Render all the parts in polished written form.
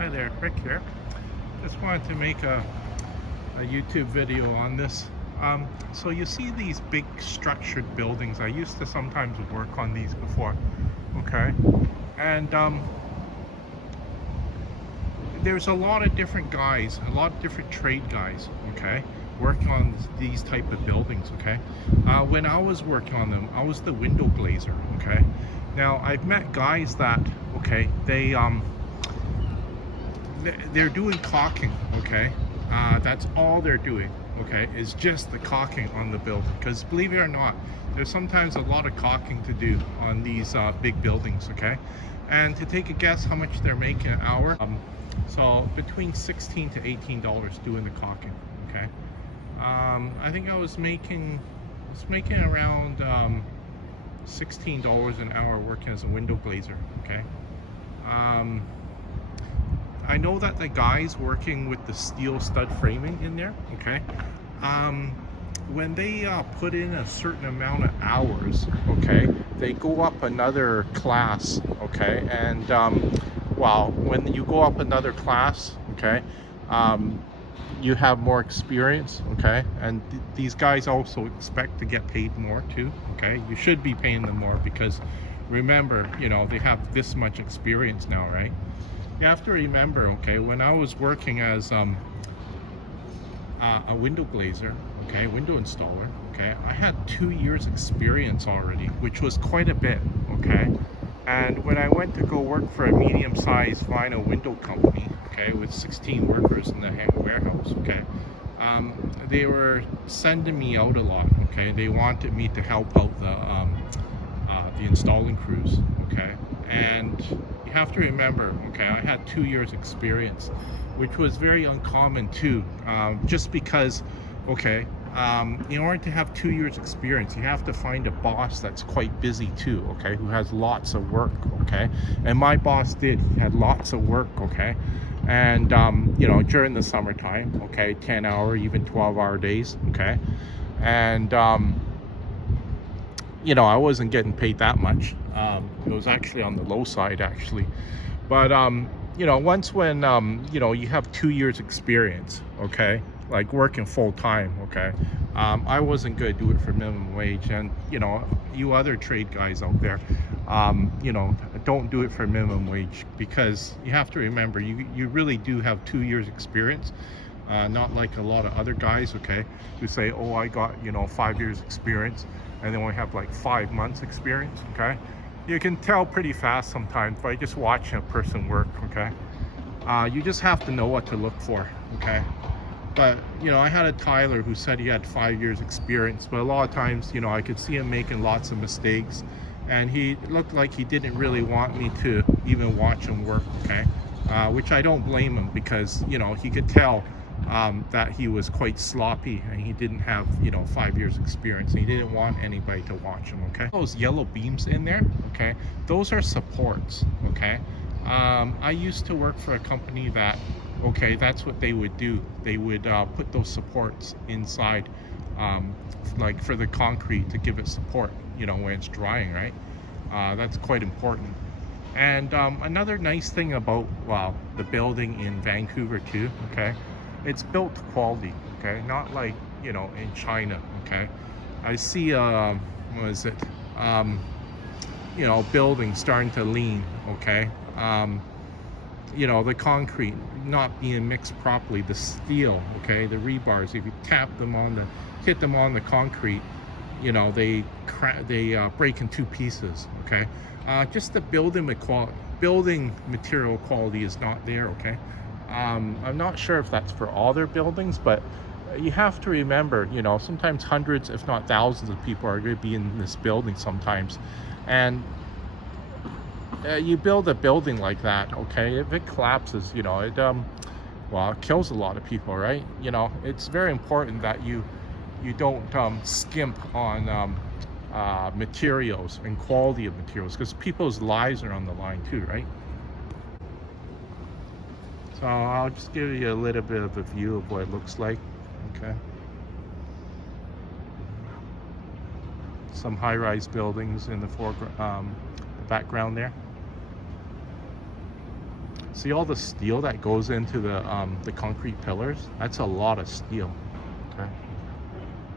Hi there, Rick here. Just wanted to make a YouTube video on this. So you see these big structured buildings. I used to sometimes work on these before, okay? And there's a lot of different guys, a lot of different trade guys, okay, working on these type of buildings, okay? When I was working on them, I was the window glazer, okay? Now, I've met guys that, okay, they're doing caulking, okay? That's all they're doing, okay, is just the caulking on the building. Because believe it or not, there's sometimes a lot of caulking to do on these big buildings, okay? And to take a guess how much they're making an hour, so between $16 to $18 doing the caulking, okay? I think I was making around $16 an hour working as a window glazer, okay? I know that the guys working with the steel stud framing in there, okay, when they put in a certain amount of hours, okay, they go up another class, okay, and well, when you go up another class, okay, you have more experience, okay, and these guys also expect to get paid more too, okay? You should be paying them more because remember, you know, they have this much experience now, right? You have to remember, okay, when I was working as a window glazer, okay, window installer, okay, I had 2 years experience already, which was quite a bit, okay? And when I went to go work for a medium-sized vinyl window company, okay, with 16 workers in the warehouse, okay, they were sending me out a lot, okay? They wanted me to help out the installing crews, okay? And you have to remember, okay, I had 2 years experience, which was very uncommon too, just because, okay, in order to have 2 years experience, you have to find a boss that's quite busy too, okay, who has lots of work, okay? And my boss did, he had lots of work, okay? And you know, during the summertime, okay, 10-hour, even 12-hour days, okay? And you know, I wasn't getting paid that much. It was actually on the low side, actually. But you know, when you know, you have 2 years experience, okay, like working full time, okay, I wasn't going to do it for minimum wage. And you know, you other trade guys out there, you know, don't do it for minimum wage, because you have to remember, you really do have 2 years experience. Not like a lot of other guys, okay, who say, oh, I got, you know, 5 years experience, and they only have like 5 months experience, okay? You can tell pretty fast sometimes by just watching a person work, okay? You just have to know what to look for, okay? But, you know, I had a Tyler who said he had 5 years experience, but a lot of times, you know, I could see him making lots of mistakes, and he looked like he didn't really want me to even watch him work, okay? Which I don't blame him, because, you know, he could tell that he was quite sloppy, and he didn't have, you know, 5 years experience, and he didn't want anybody to watch him, okay? Those yellow beams in there, okay, those are supports, okay? I used to work for a company that, okay, that's what they would do. They would put those supports inside, like for the concrete, to give it support, you know, when it's drying, right? That's quite important. And another nice thing about, well, the building in Vancouver too, okay, it's built to quality, okay, not like, you know, in China, okay? I see what is it, you know, buildings starting to lean, okay? You know, the concrete not being mixed properly, the steel, okay, the rebars, if you tap them on the, hit them on the concrete, you know, they break in two pieces, okay? Just the building material quality is not there, okay? I'm not sure if that's for all their buildings, but you have to remember, you know, sometimes hundreds, if not thousands of people are going to be in this building sometimes. And you build a building like that, okay, if it collapses, you know, well, it kills a lot of people, right? You know, it's very important that you don't skimp on materials and quality of materials, because people's lives are on the line too, right? So I'll just give you a little bit of a view of what it looks like, okay? Some high-rise buildings in the foreground, the background there. See all the steel that goes into the concrete pillars? That's a lot of steel. Okay.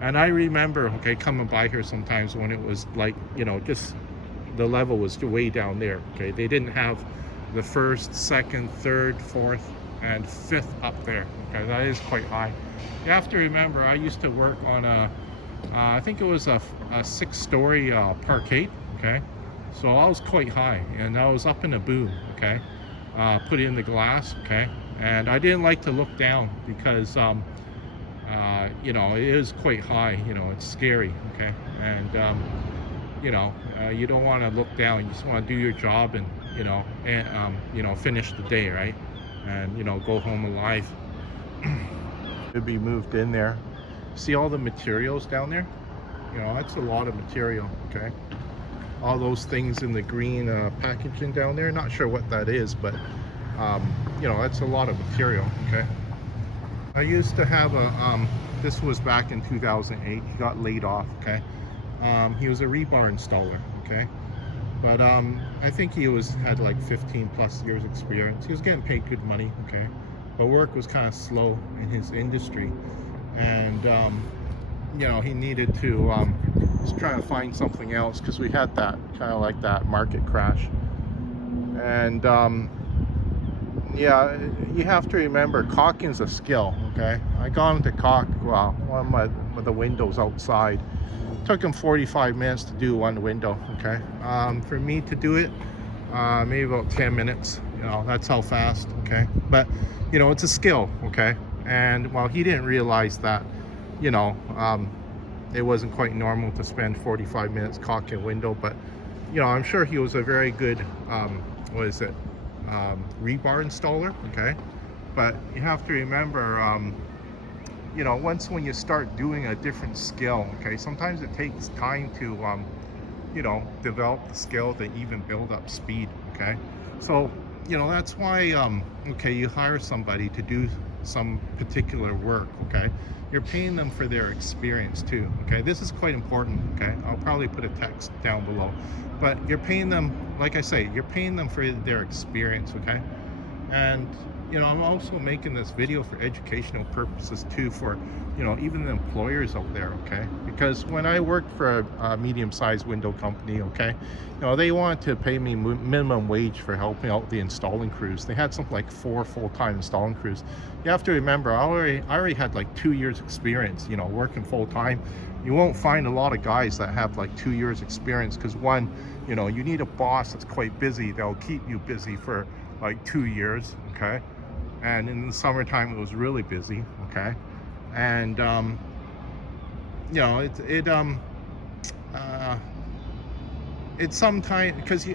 And I remember, okay, coming by here sometimes when it was like, you know, just the level was way down there. Okay, they didn't have the first, second, third, fourth, and fifth up there. Okay, that is quite high. You have to remember, I used to work on I think it was a 6-story parkade. Okay, so I was quite high, and I was up in a boom. Okay, put in the glass. Okay, and I didn't like to look down because you know, it is quite high. You know, it's scary. Okay, and you know, you don't want to look down. You just want to do your job and you know, finish the day, right? And you know, go home alive. To be moved in there. See all the materials down there? You know, that's a lot of material. Okay, all those things in the green packaging down there. Not sure what that is, but you know, that's a lot of material. Okay, I used to have a this was back in 2008. He got laid off. Okay, he was a rebar installer. Okay, but I think he had like 15 plus years experience. He was getting paid good money. Okay, but work was kind of slow in his industry, and you know, he needed to just try to find something else because we had that kind of like that market crash. And yeah, you have to remember, caulking's a skill. Okay, I got him to caulk, well, one of the windows outside. Took him 45 minutes to do one window. Okay, for me to do it, maybe about 10 minutes. You know, that's how fast. Okay, but you know, it's a skill. Okay, and well, he didn't realize that, you know, it wasn't quite normal to spend 45 minutes caulking a window. But you know, I'm sure he was a very good what is it, rebar installer. Okay, but you have to remember, you know, when you start doing a different skill, okay, sometimes it takes time to you know, develop the skill to even build up speed. Okay, so you know, that's why okay, you hire somebody to do some particular work. Okay, you're paying them for their experience too. Okay, this is quite important. Okay, I'll probably put a text down below, but you're paying them, like I say, you're paying them for their experience. Okay, and you know, I'm also making this video for educational purposes too, for, you know, even the employers out there. Okay, because when I worked for a medium-sized window company, okay, you know, they wanted to pay me minimum wage for helping out the installing crews. They had something like 4 full-time installing crews. You have to remember, I already had like 2 years experience, you know, working full-time. You won't find a lot of guys that have like 2 years experience, because one, you know, you need a boss that's quite busy. They'll keep you busy for like 2 years. Okay, and in the summertime it was really busy. Okay, and you know, it's sometimes, because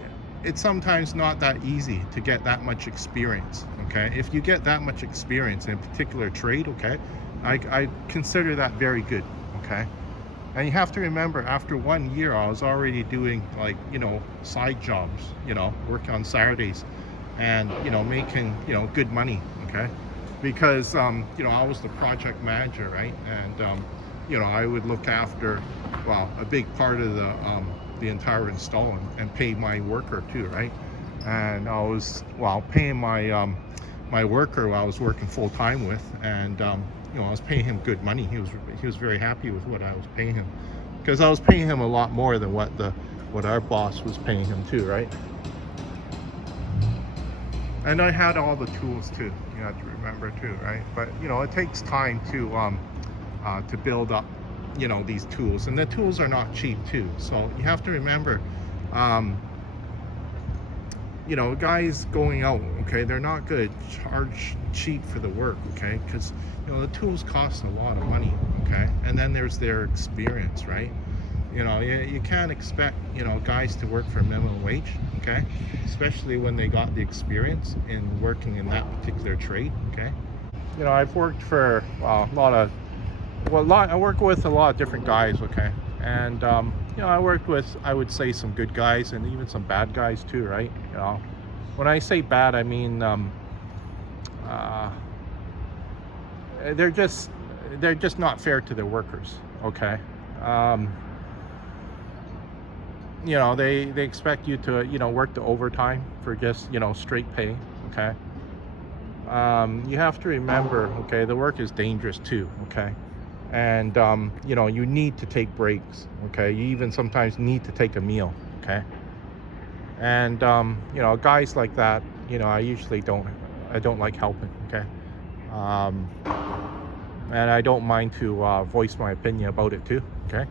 it's sometimes not that easy to get that much experience. Okay, if you get that much experience in a particular trade, okay, I consider that very good. Okay, and you have to remember, after 1 year I was already doing, like, you know, side jobs, you know, working on Saturdays, and you know, making, you know, good money. Okay, because you know, I was the project manager, right? And you know, I would look after, well, a big part of the entire install, and pay my worker too, right? And I was, well, paying my my worker who I was working full-time with, and you know, I was paying him good money. He was very happy with what I was paying him, because I was paying him a lot more than what our boss was paying him too, right? And I had all the tools too, you have to remember too, right? But you know, it takes time to build up, you know, these tools, and the tools are not cheap too. So you have to remember, you know, guys going out, okay, they're not going to charge cheap for the work. Okay, because you know, the tools cost a lot of money. Okay, and then there's their experience, right? You know, you can't expect, you know, guys to work for minimum wage. Okay, especially when they got the experience in working in that particular trade. Okay, you know, I've worked for, well, I work with a lot of different guys. Okay, and you know, I worked with, I would say, some good guys and even some bad guys too, right? You know, when I say bad, I mean they're just not fair to their workers. Okay, you know, they expect you to, you know, work the overtime for just, you know, straight pay. Okay, you have to remember, okay, the work is dangerous too, okay? And, you know, you need to take breaks, okay? You even sometimes need to take a meal, okay? And, you know, guys like that, you know, I don't like helping, okay? Um, and I don't mind to voice my opinion about it too, okay?